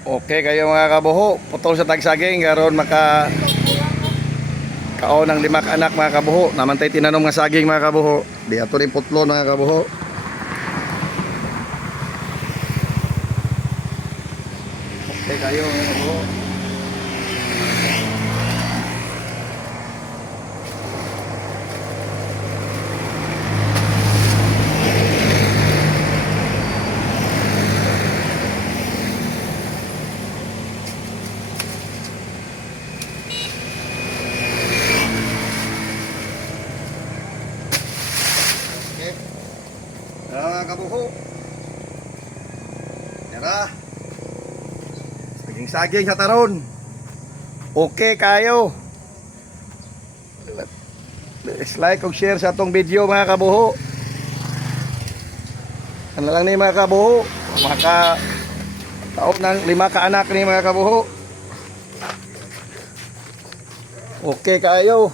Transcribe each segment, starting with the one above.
Okay kayo mga kabuho, putol sa tagsaging karon maka kaon ng 5 ka anak mga kabuho. Naman tay tinanom nga saging mga kabuho. Di ato rin putlon mga kabuho. Okay kayo mga kabuho. Mga kabuho, tara, saging sa taron. Okay kayo, like o share sa atong video mga kabuho. Ano lang ni mga kabuho, maka taon ng 5 ka anak ni mga kabuho. Okay kayo,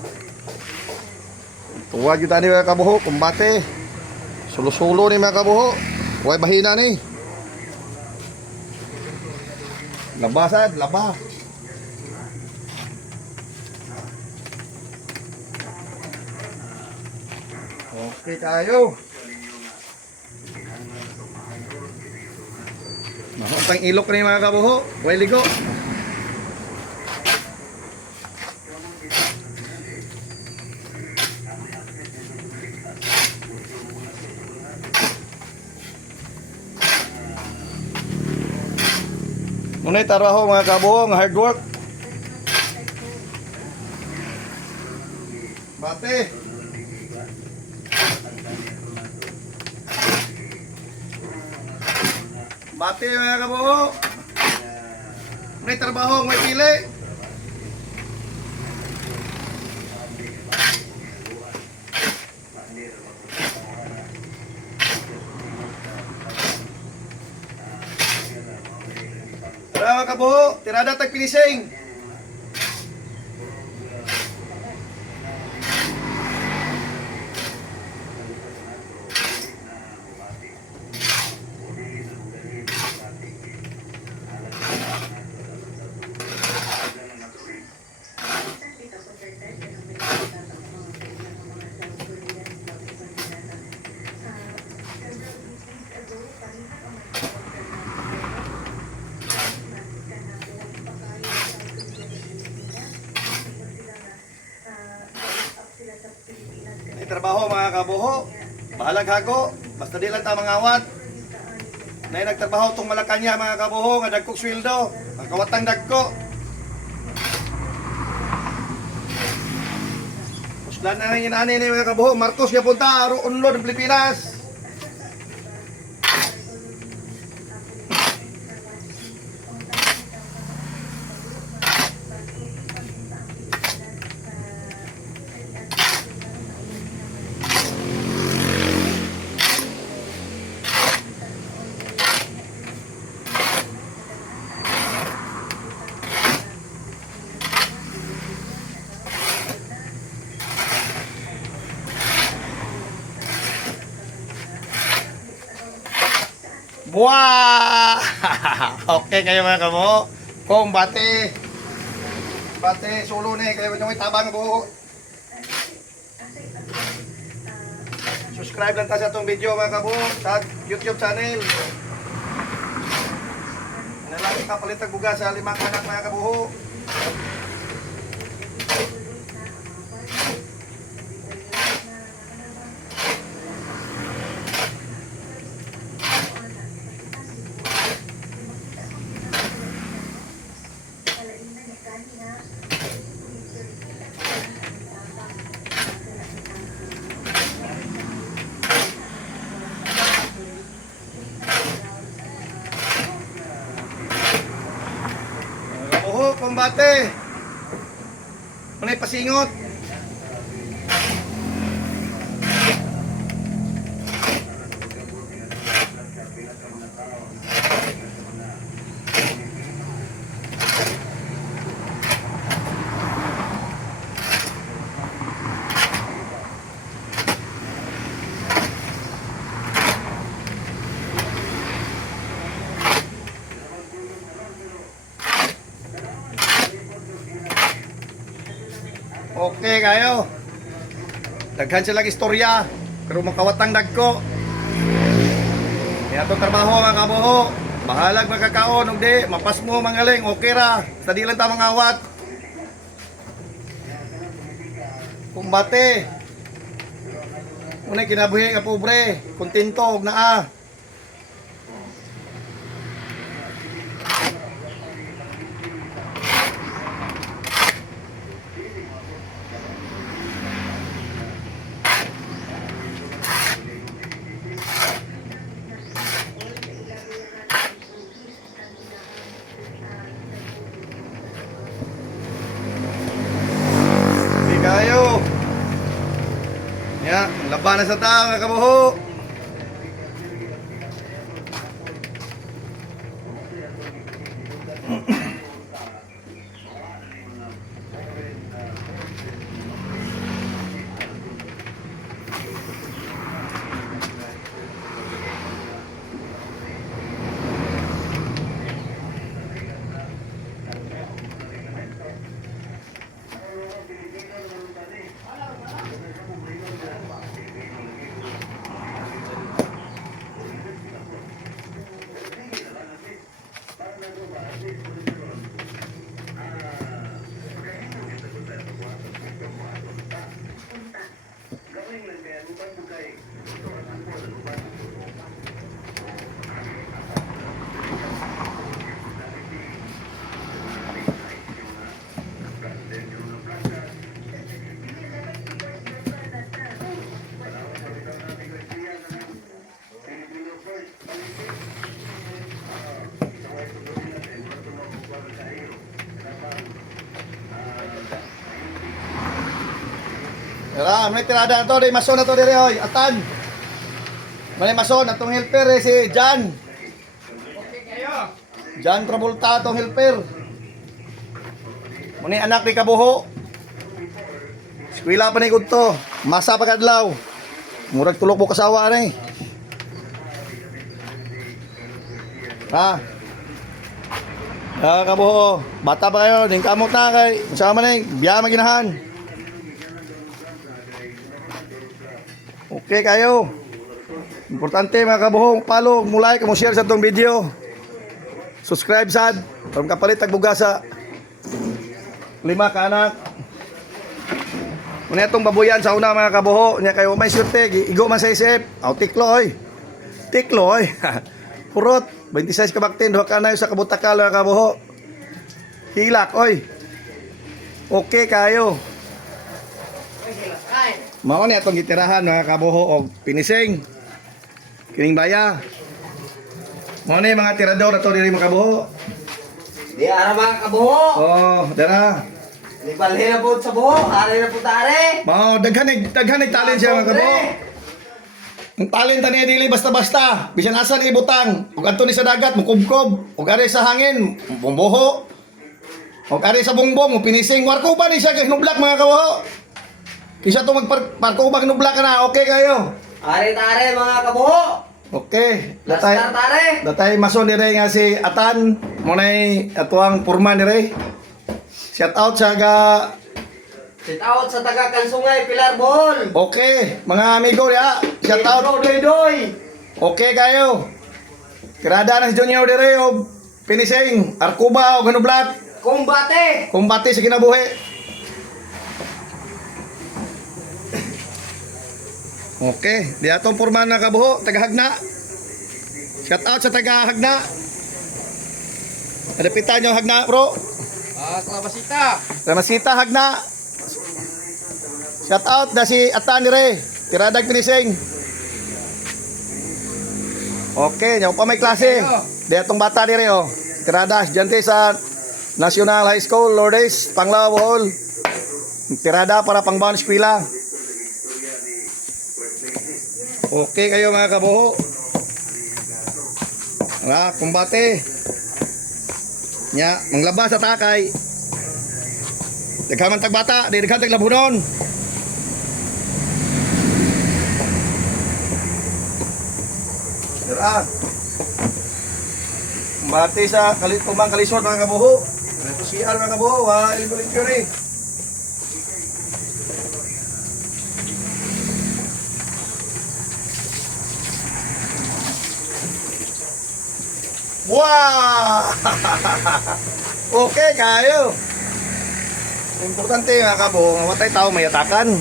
tuwag yun tani mga kabuho, kumbate. Sulo-sulo ni mga kabuho. Huwag bahina ni. Labasad, laba. Okay tayo. Mahutang ilok ni mga kabuho. Huwag ligo. Muna'y trabaho mga kabuho, hard work. Bate. Bate mga kabuho. Muna'y trabaho, may pili. Tara mga kabuho, tirada tag pinising. Trabaho mga kabuho, bahalag hago, basta di lang ta mangawat. Nay nagtrabaho tong Malacañang mga kabuho nga dagkog sweldo, ang kawatang dagko. Uslan na nang inani ni mga kabuho, Marcos ya punta aro unlod ng Pilipinas. Buah! Okay kayo mga kabuho. Kung bate solo ni kayo yung tabang buho. Subscribe lang ta sa itong video mga kabuho sa YouTube channel. Nalang kapalit ang buga sa 5 anak mga kabuho. Kumbate. Manay pasingot. Okay kayo. Daghan silang istorya. Pero makawatang dagko. Kaya itong trabaho mga kabuho. Bahalag magkakaon. Kung di, mapas mo mangaling. Okay ra. Sa di lang tamang awat. Kumbate. Unay kinabuhi ka pobre. Kontento. Na kayo. Ya, labanan sa tao mga kabuho. Tara, may tirada na to, di mason na to dire oy, atan. May mason atong helper si Jan. Okay kayo. Jan Travolta atong helper. Muni anak ni kabuho. Eskwela pa ni gudto, masa pa kadlaw. Murag tulok mo kasawa ni. Ha? Kabuho, bata pa kayo, din kamot na kay. Sama na biya maginahan. Okay kayo. Importante mga kabuhong, follow, mulay, kamo share sa itong video. Subscribe sad. Para kapalit tagbuga sa 5 ka anak. Muna itong babuyan sa una mga kabuho. Nya kayo may surte, igo man sa isip. Aw tiklo oy. Tiklo oy. Purot, 26 ka baktin, 2 ka na sa kabutakal mga kabuho. Hilak oy. Okay kayo. Mao ni atong gitirahan mga kabuho og pinising. Kining baya. Mao ni mga tirador ato diri mga kabuho. Di ara mga kabuho. Oh, dara. Di balhe na po sa buho. Ari na po tare. Mao daghan talent siya mga kabuho. Ang talent niya dili basta-basta. Bisan asa ni ibutang. Ug adto ni sa dagat mukubkob, ug ari sa hangin bumbuho. Ug ari sa bungbong pinising. Warko ba ni siya kay nublak mga kabuho? Isa to magparko magnublak ka na, okay kayo? Ari tare mga kabuho. Okay. Lastar tare. Datay mason dire nga si Atan, mo nay atuang purman dire. Shout out sa Sit out sa taga Kansungay Pilar Bohol. okay, mga amigo ya. Shout out. Doy. Okay kayo. Tirada na si Junior dire og finishing, Arkuba og Ganublak. Kumbate. Kumbati sa kinabuhi. Okay, di atong purman na kabuho, taga-Hagna. Shout out sa taga-Hagna. Alapitan nyo Hagna, bro. Kalabasita. Ramasita Hagna. Shout out na si Atan dire. Tiradag pinising. Okay, nyo pa may klase. Di atong bata dire oh. Tirada estudyante sa National High School Lourdes, Panglao, Bohol. Tirada para pangbaon eskwela. Okay kayo mga kabuho. Ara, kumbate. Nya, manglabas sa takay. Daghan tagbata, di daghan taglabunon. Ara. Kumbate sa tumang kalisod mga kabuho. Ito CR mga kabuho, wa ilibulin ko ni. Wow! Okay, kayo. Importante mga kabuho, matay tao may atakan.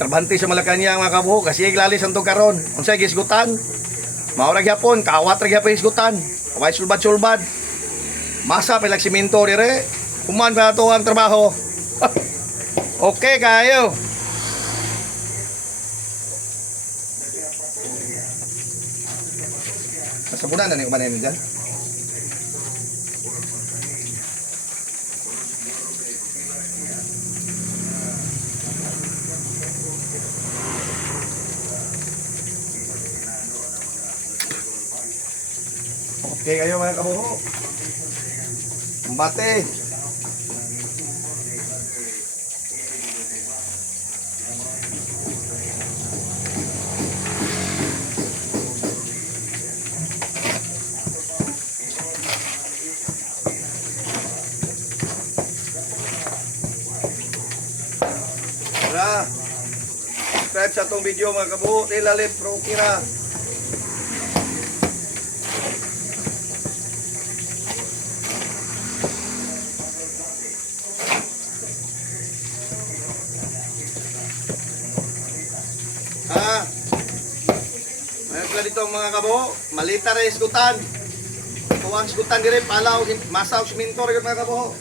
Trabante sa Malacanang mga kabuho, kasi iglalis ang karon. Unsay gisgutan? Maurag yapon, kawat ra gyapon isgutan. Kaway sulbad-sulbad. Masa pa simento dire. Kuman ba to ang trabaho? Okay kayo. Sa punan na ni umanen diyan. Okay kayo mga kabuho. Mbate. Tara. Subscribe sa itong video mga kabuho. Nilalim pro kira. Mayroon pala dito mga kabo, malita rin iskutan. Tuwang iskutan dire, palaw, masaw, simintor yun mga kabo.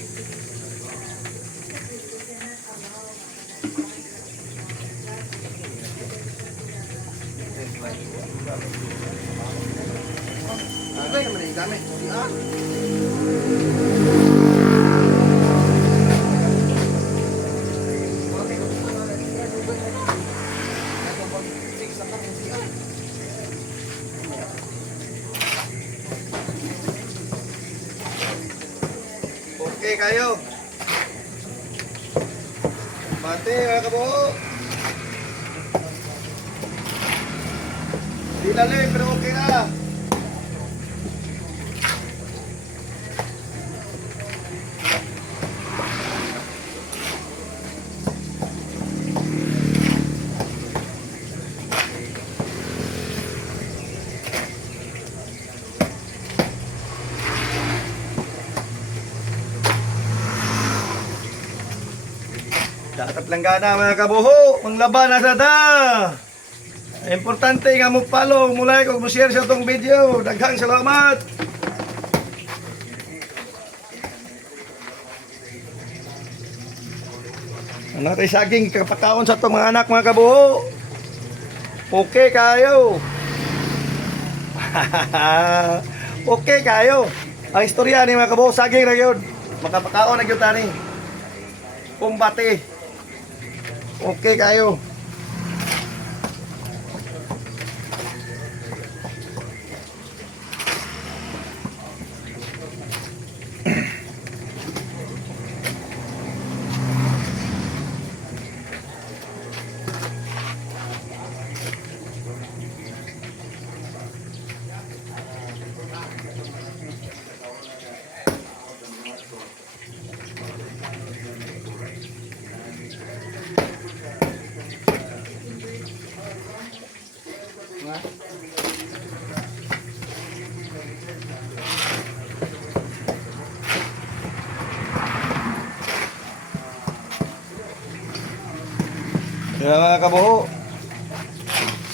Okay naman yung gamit. Okay kayo. Mati mga kabuho. Di lalim pero okay na. Dapat langgana mga kabuho, manglaban na sa da. Importante nga mo follow, mo like, mo share sa itong video. Daghang salamat. Ano tayo saging kapataon sa itong mga anak mga kabuho. Okay kayo. Okay kayo. Ang istorya ni mga kabuho, saging na yun. Makapakaon na yun tani. Kumbate. Okay kayo. Kaya mga kabuho,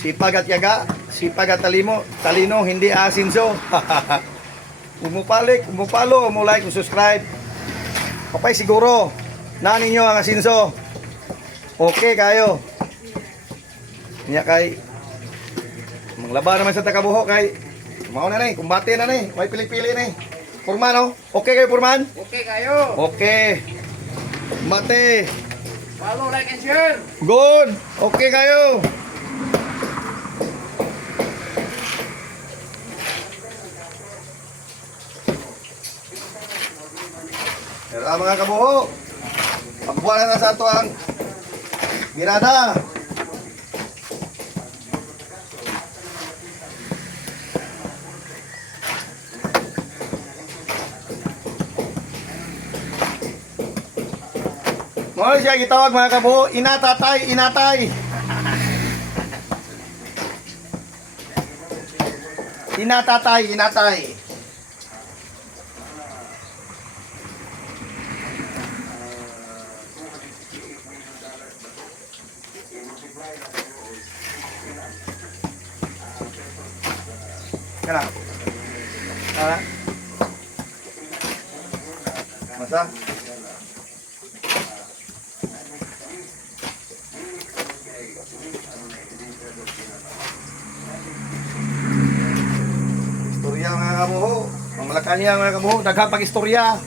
sipag at yaga, sipag at talino, hindi asinso. Umupalik, umupalo, umulike, umsubscribe. Kapay siguro, na ninyo ang asinso. Okay kayo. Kanya kay, manglaban naman sa takabuho kay, kumaon na na kumbate na na may pili-pili na Purman no? Okay kayo Purman? Okay kayo. Okay. Kumbate. Follow, like, and share. Good! Okay kayo! Kaya mga kabuho, pagbuwan na sa ito ang girada. Mga siya gitawag mga kabuho, inatatay, inatay. Hinatatay, hinatay. Kana. Ha? Masa? Istorya mga kamuho. Ang Malacanang mga kamuho, daghang pag-istorya.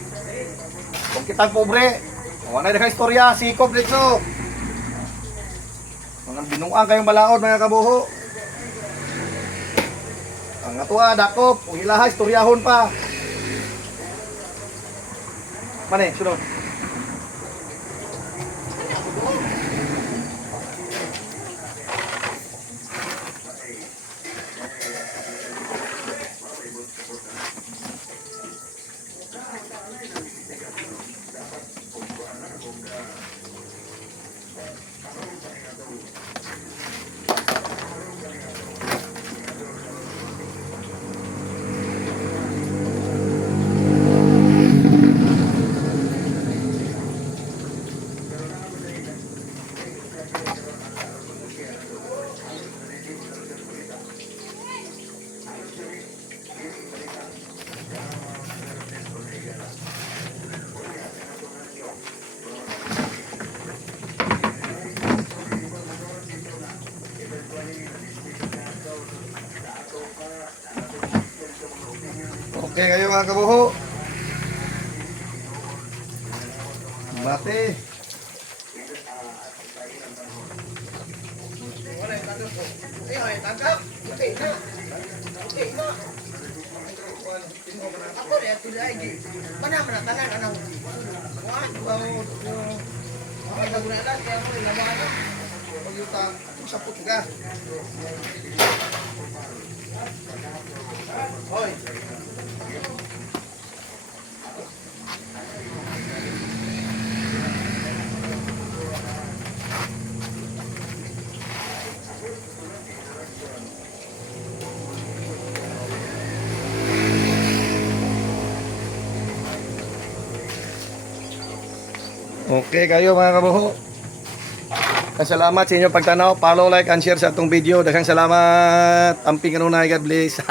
Kung kitang pobre, wala na daghang istorya, sikop dito. Mga binuang kayong balaod mga kamuho. Ang atuwa, dakop, kung ilaha, istoryahon pa. Mane, sunod. Okay kayo mga kabuho. Mati. Ako rin, ito lagi. Manaman ang tanan, anong mga nagunalan, kaya mo rin naman pag-yuta, sa putuga. Hoy! Okay kayo mga kabuho. Salamat sa inyong pagtanaw. Follow, like, and share sa atong video. Daghang salamat. Amping kanunay. God bless.